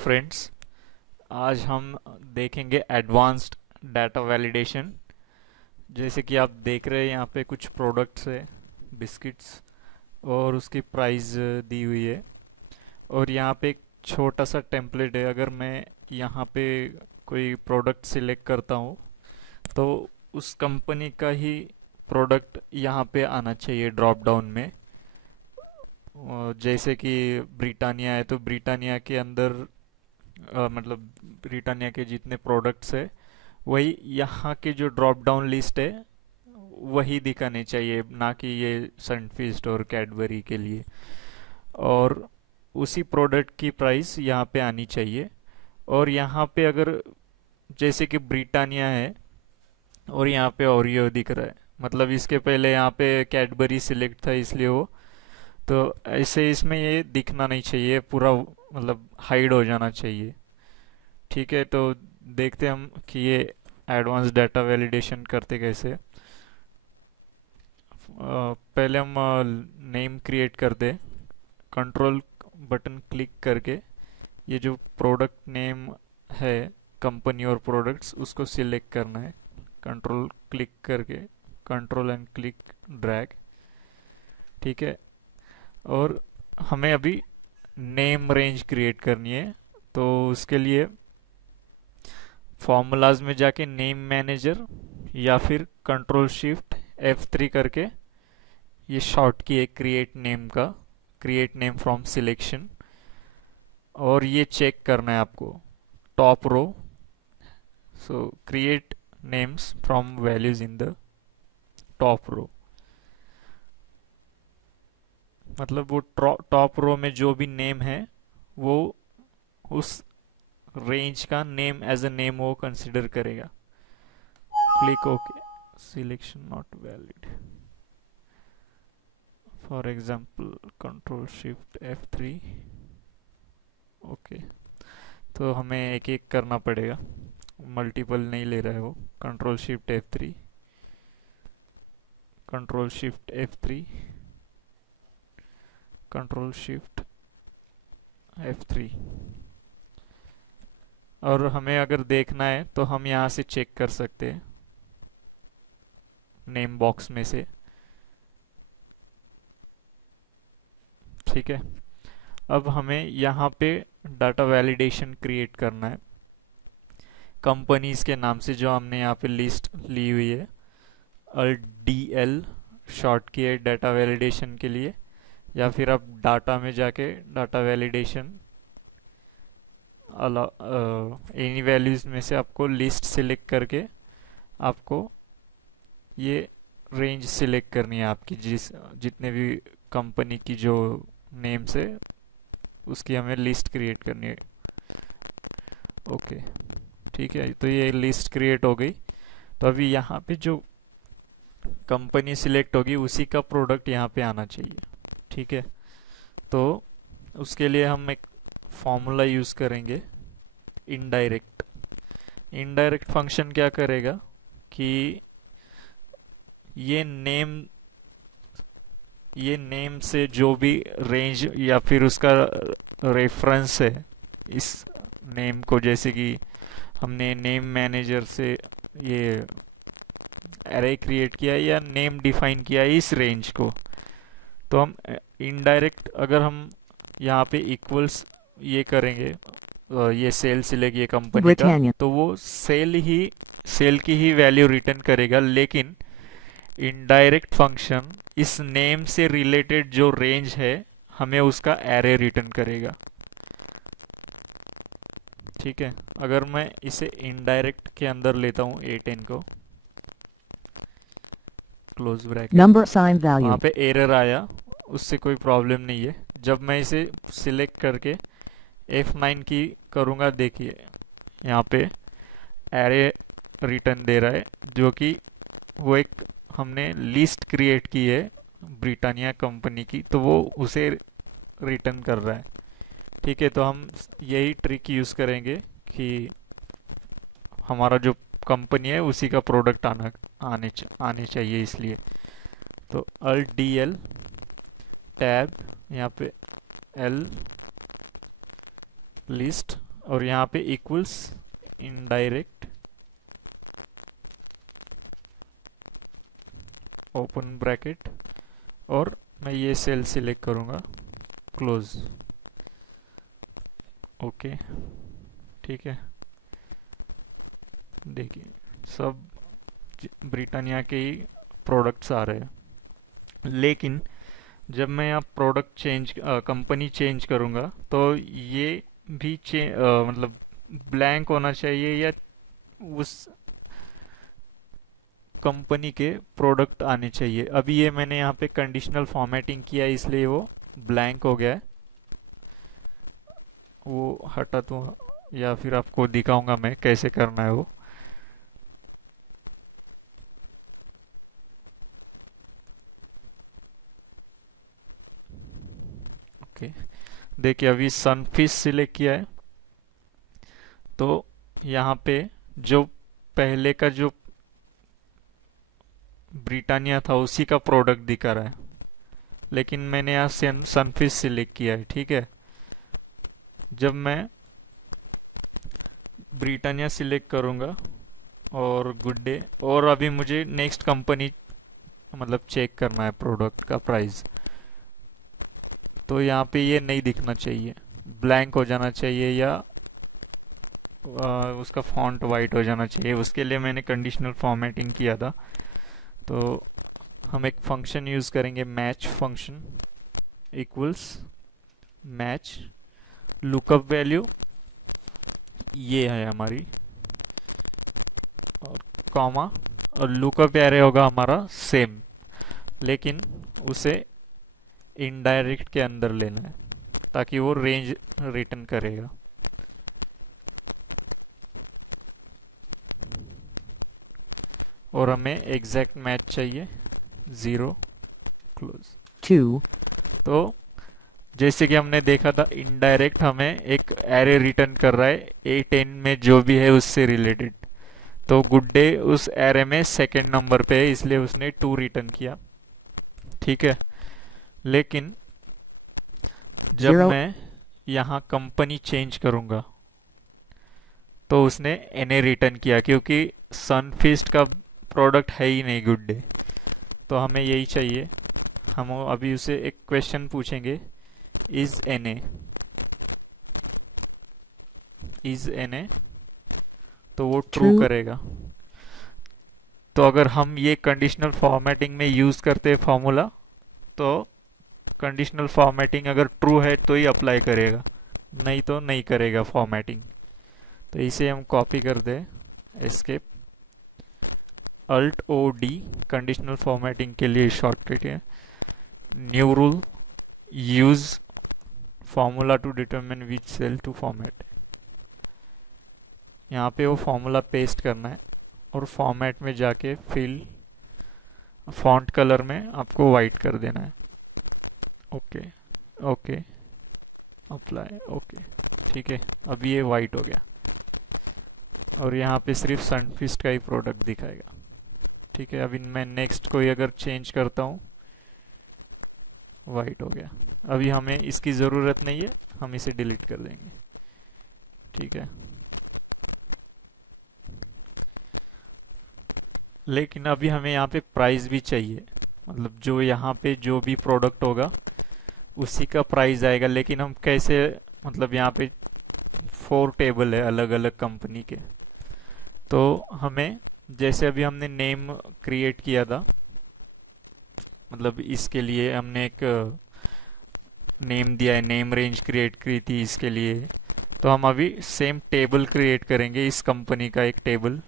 Friends, आज हम देखेंगे एडवांस्ड डाटा वैलिडेशन। जैसे कि आप देख रहे हैं यहाँ पे कुछ प्रोडक्ट्स है, बिस्किट्स, और उसकी प्राइस दी हुई है। और यहाँ पे एक छोटा सा टेम्पलेट है। अगर मैं यहाँ पे कोई प्रोडक्ट सिलेक्ट करता हूँ तो उस कंपनी का ही प्रोडक्ट यहाँ पे आना चाहिए ड्रॉप डाउन में। जैसे कि ब्रिटानिया है तो ब्रिटानिया के अंदर मतलब ब्रिटानिया के जितने प्रोडक्ट्स है वही यहाँ के जो ड्रॉप डाउन लिस्ट है वही दिखाने चाहिए, ना कि ये सनफीस्ट और कैडबरी के लिए। और उसी प्रोडक्ट की प्राइस यहाँ पे आनी चाहिए। और यहाँ पे अगर जैसे कि ब्रिटानिया है और यहाँ पे ओरियो दिख रहा है, मतलब इसके पहले यहाँ पे कैडबरी सिलेक्ट था इसलिए वो, तो ऐसे इसमें ये दिखना नहीं चाहिए, पूरा मतलब हाइड हो जाना चाहिए। ठीक है, तो देखते हैं हम कि ये एडवांस डाटा वैलिडेशन करते कैसे। पहले हम नेम क्रिएट कर दे, कंट्रोल बटन क्लिक करके ये जो प्रोडक्ट नेम है, कंपनी और प्रोडक्ट्स, उसको सिलेक्ट करना है। कंट्रोल क्लिक करके कंट्रोल एंड क्लिक ड्रैग। ठीक है, और हमें अभी नेम रेंज क्रिएट करनी है। तो उसके लिए फॉर्मूलाज में जाके नेम मैनेजर या फिर कंट्रोल शिफ्ट F3 करके ये शॉर्ट की है क्रिएट नेम का, क्रिएट नेम फ्रॉम सिलेक्शन। और ये चेक करना है आपको top row, so create names from values in the top row. मतलब वो टॉप रो में जो भी नेम है वो उस रेंज का नेम एज अ नेम वो कंसिडर करेगा। Click okay, selection not valid. For example control shift F3। Okay, तो हमें एक एक करना पड़ेगा, मल्टीपल नहीं ले रहा है वो। Control shift F3, control shift F3, control shift F3। और हमें अगर देखना है तो हम यहाँ से चेक कर सकते हैं नेम बॉक्स में से। ठीक है, अब हमें यहाँ पे डाटा वैलिडेशन क्रिएट करना है कंपनीज के नाम से जो हमने यहाँ पे लिस्ट ली हुई है। और DL शॉर्ट की है डाटा वैलिडेशन के लिए, या फिर आप डाटा में जाके डाटा वैलिडेशन एनी वैल्यूज में से आपको लिस्ट सिलेक्ट करके आपको ये रेंज सिलेक्ट करनी है आपकी, जितने भी कंपनी की जो नेम्स है उसकी हमें लिस्ट क्रिएट करनी है। ओके, ठीक है, तो ये लिस्ट क्रिएट हो गई। तो अभी यहाँ पे जो कंपनी सिलेक्ट होगी उसी का प्रोडक्ट यहाँ पे आना चाहिए। ठीक है, तो उसके लिए हम एक फॉर्मूला यूज करेंगे, इनडायरेक्ट। इनडायरेक्ट फंक्शन क्या करेगा कि ये नेम से जो भी रेंज या फिर उसका रेफरेंस है इस नेम को, जैसे कि हमने नेम मैनेजर से ये एरे क्रिएट किया या नेम डिफाइन किया इस रेंज को, तो हम इनडायरेक्ट अगर हम यहाँ पे इक्वल्स ये करेंगे, ये सेल सिलेक्ट ये कंपनी का, तो वो सेल की ही वैल्यू रिटर्न करेगा। लेकिन इनडायरेक्ट फंक्शन इस नेम से रिलेटेड जो रेंज है हमें उसका एरे रिटर्न करेगा। ठीक है, अगर मैं इसे इनडायरेक्ट के अंदर लेता हूँ A10 को, close bracket, number sign value, वहाँ पे एरर आया, उससे कोई प्रॉब्लम नहीं है। जब मैं इसे सिलेक्ट करके F9 की करूँगा, देखिए यहाँ पे एरे रिटर्न दे रहा है, जो कि वो एक हमने लिस्ट क्रिएट की है ब्रिटानिया कंपनी की, तो वो उसे रिटर्न कर रहा है। ठीक है, तो हम यही ट्रिक यूज़ करेंगे कि हमारा जो कंपनी है उसी का प्रोडक्ट आने चाहिए, इसलिए तो Alt DL टैब, यहाँ पे L लिस्ट और यहाँ पे इक्वल्स इनडायरेक्ट ओपन ब्रैकेट, और मैं ये सेल सिलेक्ट करूँगा, क्लोज। ओके, ठीक है। देखिए सब ब्रिटानिया के ही प्रोडक्ट्स आ रहे हैं, लेकिन जब मैं यहाँ प्रोडक्ट चेंज कंपनी चेंज करूँगा तो ये भी मतलब ब्लैंक होना चाहिए या उस कंपनी के प्रोडक्ट आने चाहिए। अभी ये मैंने यहाँ पे कंडीशनल फॉर्मेटिंग किया है इसलिए वो ब्लैंक हो गया है। वो हटा दूँ या फिर आपको दिखाऊंगा मैं कैसे करना है वो। ओके, देखिए अभी सनफिश सिलेक्ट किया है तो यहाँ पे जो पहले का जो ब्रिटानिया था उसी का प्रोडक्ट दिखा रहा है, लेकिन मैंने यहाँ सनफिश सिलेक्ट किया है, ठीक है। जब मैं ब्रिटानिया सिलेक्ट करूँगा और गुड डे, और अभी मुझे नेक्स्ट कंपनी मतलब चेक करना है प्रोडक्ट का प्राइस, तो यहाँ पे ये नहीं दिखना चाहिए, ब्लैंक हो जाना चाहिए या उसका फॉन्ट वाइट हो जाना चाहिए। उसके लिए मैंने कंडीशनल फॉर्मेटिंग किया था। तो हम एक फंक्शन यूज़ करेंगे, match function, equals match lookup value ये है हमारी, और कॉमा, और लुकअप एरे होगा हमारा सेम, लेकिन उसे इनडायरेक्ट के अंदर लेना है ताकि वो रेंज रिटर्न करेगा। और हमें एग्जैक्ट मैच चाहिए, 0 क्लोज 2 तो जैसे कि हमने देखा था इनडायरेक्ट हमें एक एरे रिटर्न कर रहा है A10 में जो भी है उससे रिलेटेड। तो गुड डे उस एरे में सेकंड नंबर पे है इसलिए उसने 2 रिटर्न किया, ठीक है। लेकिन जब मैं यहाँ कंपनी चेंज करूँगा तो उसने NA रिटर्न किया क्योंकि सनफिस्ट का प्रोडक्ट है ही नहीं गुड डे। तो हमें यही चाहिए, हम अभी उसे एक क्वेश्चन पूछेंगे, इज NA, तो वो ट्रू करेगा। तो अगर हम ये कंडीशनल फॉर्मेटिंग में यूज करते हैं फॉर्मूला, तो कंडीशनल फॉर्मेटिंग अगर ट्रू है तो ही अप्लाई करेगा, नहीं तो नहीं करेगा फॉर्मेटिंग। तो इसे हम कॉपी कर दे, एस्केप, Alt+O+D कंडीशनल फॉर्मेटिंग के लिए शॉर्टकट है। New rule, use formula to determine which cell to format. यहाँ पे वो फॉर्मूला पेस्ट करना है और फॉर्मेट में जाके फिल फॉन्ट कलर में आपको वाइट कर देना है। ओके ओके, अप्लाई, ओके, ठीक है। अभी ये वाइट हो गया और यहाँ पे सिर्फ सनफिस्ट का ही प्रोडक्ट दिखाएगा, ठीक है। अभी मैं नेक्स्ट कोई अगर चेंज करता हूँ, वाइट हो गया। अभी हमें इसकी ज़रूरत नहीं है, हम इसे डिलीट कर देंगे, ठीक है। लेकिन अभी हमें यहाँ पे प्राइस भी चाहिए, मतलब जो यहाँ पे जो भी प्रोडक्ट होगा उसी का प्राइस आएगा। लेकिन हम कैसे, मतलब यहाँ पे 4 टेबल है अलग अलग कंपनी के, तो हमें जैसे अभी हमने नेम क्रिएट किया था, मतलब इसके लिए हमने एक नेम दिया है, नेम रेंज क्रिएट की थी इसके लिए। तो हम अभी सेम टेबल क्रिएट करेंगे, इस कंपनी का एक टेबल,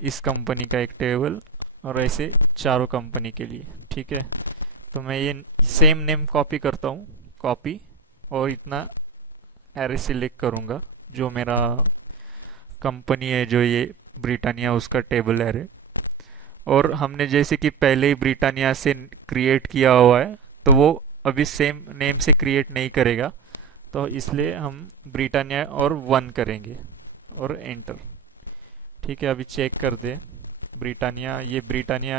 इस कंपनी का एक टेबल, और ऐसे चारों कंपनी के लिए, ठीक है। तो मैं ये सेम नेम कॉपी करता हूँ, कॉपी, और इतना एरे सिलेक्ट करूँगा जो मेरा कंपनी है, जो ये ब्रिटानिया, उसका टेबल एरे। और हमने जैसे कि पहले ही ब्रिटानिया से क्रिएट किया हुआ है तो वो अभी सेम नेम से क्रिएट नहीं करेगा, तो इसलिए हम ब्रिटानिया और 1 करेंगे और एंटर, ठीक है। अभी चेक कर दे, ब्रिटानिया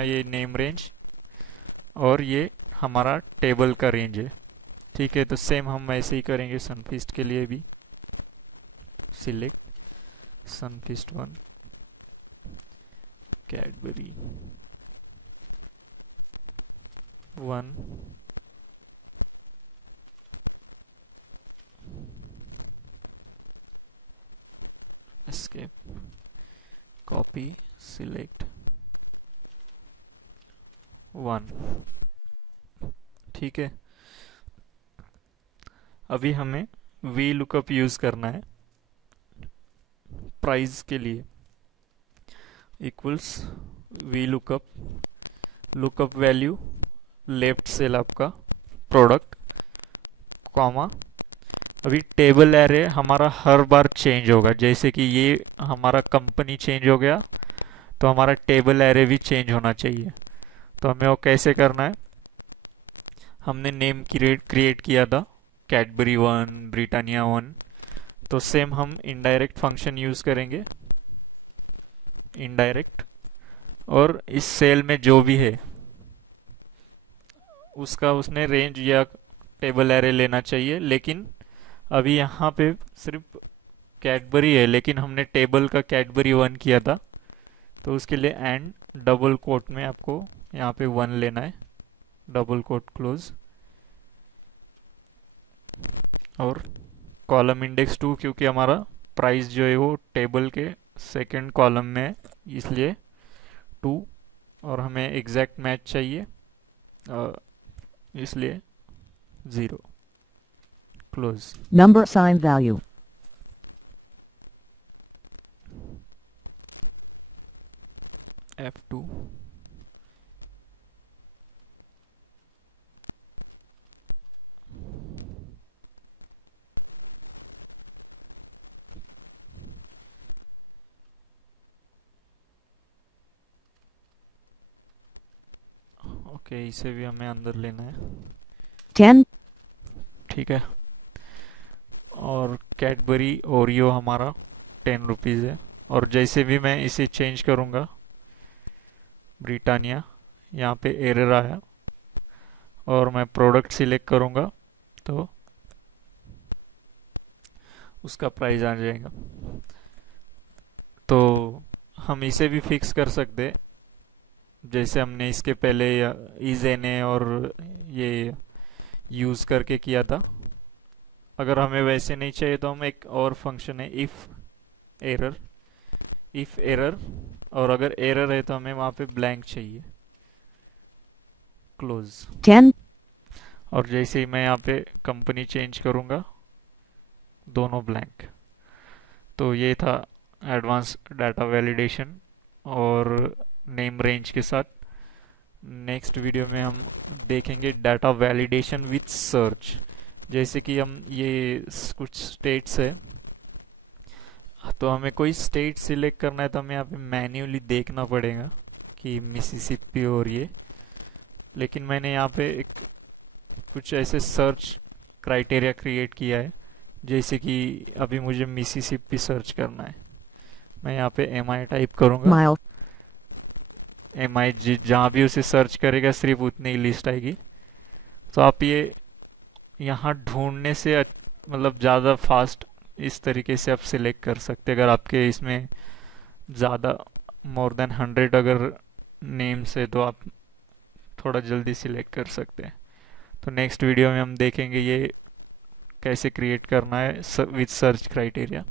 ये नेम रेंज और ये हमारा टेबल का रेंज है, ठीक है। तो सेम हम ऐसे ही करेंगे सनफिस्ट के लिए भी। Select Sunfeast 1, Cadbury 1, escape, copy, select 1। ठीक है, अभी हमें वी लुकअप यूज करना है प्राइस के लिए। Equals V lookup value left cell आपका प्रोडक्ट, कॉमा। अभी टेबल एरे हमारा हर बार चेंज होगा, जैसे कि ये हमारा कंपनी चेंज हो गया तो हमारा टेबल एरे भी चेंज होना चाहिए। तो हमें वो कैसे करना है, हमने नेम क्रिएट किया था कैडबरी 1, ब्रिटानिया 1, तो सेम हम इनडायरेक्ट फंक्शन यूज करेंगे, इनडायरेक्ट, और इस सेल में जो भी है उसका उसने रेंज या टेबल एरे लेना चाहिए। लेकिन अभी यहाँ पे सिर्फ कैडबरी है, लेकिन हमने टेबल का कैडबरी 1 किया था, तो उसके लिए एंड डबल कोट में आपको यहाँ पे 1 लेना है, डबल कोट क्लोज, और कॉलम इंडेक्स 2, क्योंकि हमारा प्राइस जो है वो टेबल के सेकंड कॉलम में है, इसलिए 2, और हमें एग्जैक्ट मैच चाहिए इसलिए 0, close. Number sign value. F2, okay, इसे भी हमें अंदर लेना है। 10. ठीक है, और कैडबरी ओरियो हमारा 10 रुपीज़ है, और जैसे भी मैं इसे चेंज करूँगा ब्रिटानिया, यहाँ पे एरर आया और मैं प्रोडक्ट सिलेक्ट करूँगा तो उसका प्राइस आ जाएगा। तो हम इसे भी फिक्स कर सकते, जैसे हमने इसके पहले इजेने और ये यूज़ करके किया था। अगर हमें वैसे नहीं चाहिए तो हम एक और फंक्शन है इफ़ एरर, और अगर एरर है तो हमें वहाँ पे ब्लैंक चाहिए, क्लोज। 10. और जैसे ही मैं यहाँ पे कंपनी चेंज करूँगा दोनों ब्लैंक। तो ये था एडवांस डाटा वैलिडेशन और नेम रेंज के साथ। नेक्स्ट वीडियो में हम देखेंगे डाटा वैलिडेशन विथ सर्च। जैसे कि हम ये कुछ स्टेट्स है, तो हमें कोई स्टेट सिलेक्ट करना है तो हमें यहाँ पे मैन्युअली देखना पड़ेगा कि मिसिसिपी और ये, लेकिन मैंने यहाँ पे एक कुछ ऐसे सर्च क्राइटेरिया क्रिएट किया है, जैसे कि अभी मुझे मिसिसिपी सर्च करना है। मैं यहाँ पे MI टाइप करूँगा, MI जहाँ भी उसे सर्च करेगा सिर्फ उतनी ही लिस्ट आएगी। तो आप ये यहाँ ढूंढने से मतलब ज़्यादा फास्ट इस तरीके से आप सिलेक्ट कर सकते, अगर आपके इसमें ज़्यादा मोर देन 100 अगर नेम्स है तो आप थोड़ा जल्दी सिलेक्ट कर सकते हैं। तो नेक्स्ट वीडियो में हम देखेंगे ये कैसे क्रिएट करना है विथ सर्च क्राइटेरिया।